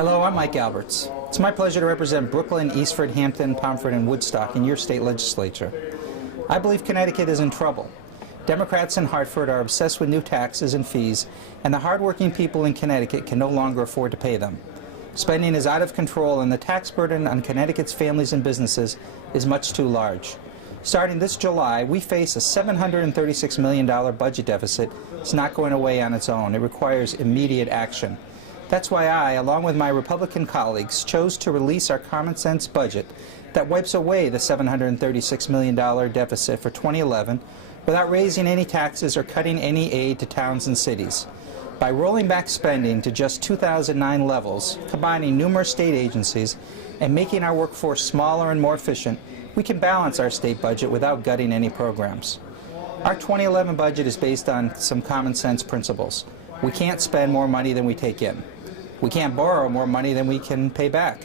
Hello, I'm Mike Alberts. It's my pleasure to represent Brooklyn, Eastford, Hampton, Pomfret, and Woodstock in your state legislature. I believe Connecticut is in trouble. Democrats in Hartford are obsessed with new taxes and fees, and the hardworking people in Connecticut can no longer afford to pay them. Spending is out of control, and the tax burden on Connecticut's families and businesses is much too large. Starting this July, we face a $736 million budget deficit. It's not going away on its own. It requires immediate action. That's why I, along with my Republican colleagues, chose to release our common sense budget that wipes away the $736 million deficit for 2011 without raising any taxes or cutting any aid to towns and cities. By rolling back spending to just 2009 levels, combining numerous state agencies, and making our workforce smaller and more efficient, we can balance our state budget without gutting any programs. Our 2011 budget is based on some common sense principles. We can't spend more money than we take in. We can't borrow more money than we can pay back.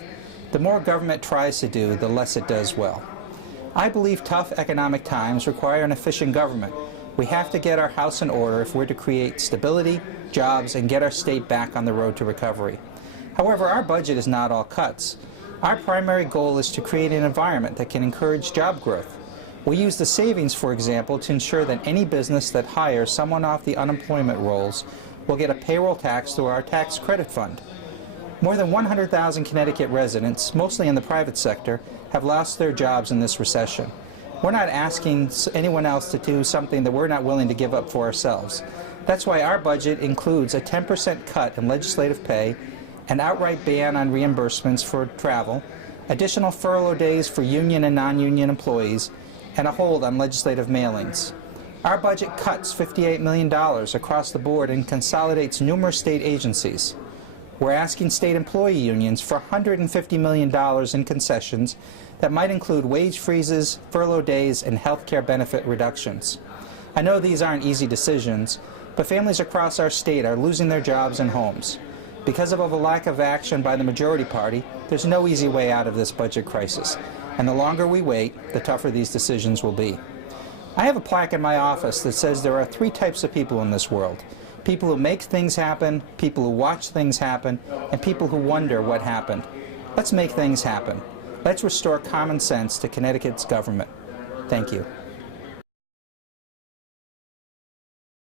The more government tries to do, the less it does well. I believe tough economic times require an efficient government. We have to get our house in order if we're to create stability, jobs, and get our state back on the road to recovery. However, our budget is not all cuts. Our primary goal is to create an environment that can encourage job growth. We use the savings, for example, to ensure that any business that hires someone off the unemployment rolls will get a payroll tax through our tax credit fund. More than 100,000 Connecticut residents, mostly in the private sector, have lost their jobs in this recession. We're not asking anyone else to do something that we're not willing to give up for ourselves. That's why our budget includes a 10% cut in legislative pay, an outright ban on reimbursements for travel, additional furlough days for union and non-union employees, and a hold on legislative mailings. Our budget cuts $58 million across the board and consolidates numerous state agencies. We're asking state employee unions for $150 million in concessions that might include wage freezes, furlough days, and health care benefit reductions. I know these aren't easy decisions, but families across our state are losing their jobs and homes. Because of a lack of action by the majority party, there's no easy way out of this budget crisis. And the longer we wait, the tougher these decisions will be. I have a plaque in my office that says there are 3 types of people in this world. People who make things happen, people who watch things happen, and people who wonder what happened. Let's make things happen. Let's restore common sense to Connecticut's government. Thank you.